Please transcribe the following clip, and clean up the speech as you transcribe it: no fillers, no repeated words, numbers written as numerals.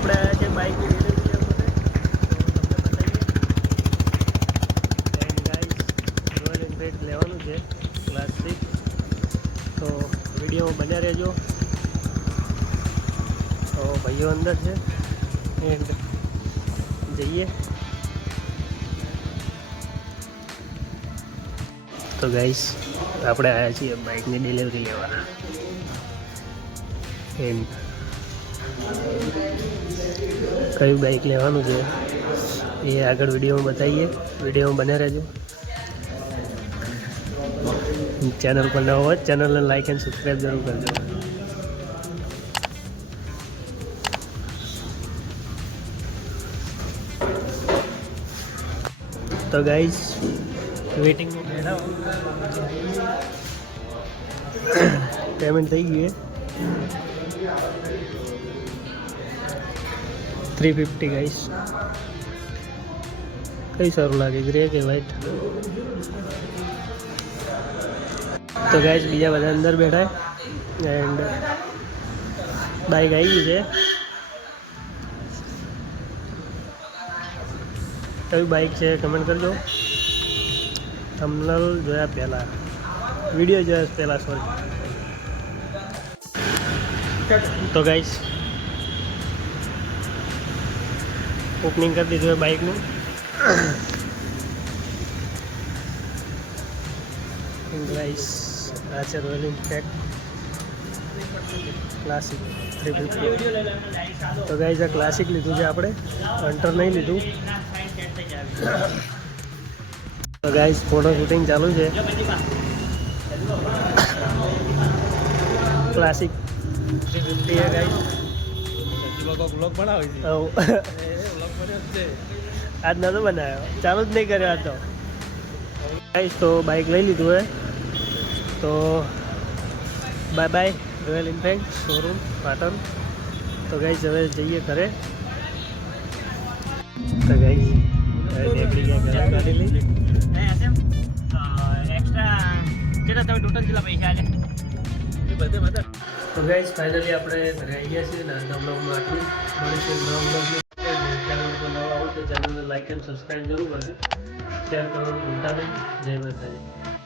આપણે આવ્યા છે બાઇકની ડિલિવરી લેવા માટે. તો તમને બતાવીએ. રોયલ એનફિલ્ડ લેવાનું છે ક્લાસિક. તો વિડીયોમાં બન્યા રહેજો. તો ભાઈઓ અંદર છે એન્ડ જઈએ. તો ગાઈસ આપણે આવ્યા છીએ બાઇકની ડિલિવરી લેવા. એન્ડ કયું બાઇક લેવાનું છે એ આગળ વિડીયોમાં બતાવીએ. વિડીયોમાં બન્યા રહેજો. ચેનલ પર ન હોય ચેનલને લાઈક એન્ડ સબસ્ક્રાઈબ જરૂર કરજો. તો ગાઈસ વેટિંગમાં બેઠા પેમેન્ટ થઈ ગયું 350 ગાઈસ. કઈ સારું લાગે ગ્રે કે વ્હાઈટ? તો ગાઈસ બીજા બધા અંદર બેઠા એન્ડ બાઈક આવી ગઈ છે. કયું બાઇક છે કમેન્ટ કરજો. થંબનેલ જોયા પહેલાં, વિડીયો જોયા પહેલાં, સોરી. તો ગાઈસ ઓપનિંગ કરી દીધું છે બાઇકનું. ગાઈસ આ છે રોયલ એનફિલ્ડ ક્લાસિક 350. તો ગાઈસ આ ક્લાસિક લીધું છે આપણે, હન્ટર નહીં લીધું. તો ગાઈસ ફોટો શૂટિંગ ચાલુ છે. ક્લાસિક 350 है गाइस. બ્લોગ બનાવે છે. બ્લોગ બન્યો છે આજ નતો બનાવ્યો, ચાલુ જ નહીં કર્યો આજ તો. ગાઈસ તો બાઇક લઈ લીધું હે. તો bye bye royal Enfield showroom Patan. તો ગાઈસ હવે જઈએ ઘરે. તો ગાઈસ નીકળી ગયા ઘરે ગાડી લઈ. એક્સ્ટ્રા કેટલા તમે ટોટલ કેટલા પૈસા આલે? તો ગાઈસ ફાઇનલી આપણે ઘરે આવી ગયા છીએ ને આજના બ્લોગમાં આટલું. મળીશું નવા બ્લોગની. ચેનલ પર નવા આવો તો ચેનલને લાઈક એન્ડ સબસ્ક્રાઈબ જરૂર કરજો. શેર કરવાનું ભૂલતા નહીં. જય માતાજી.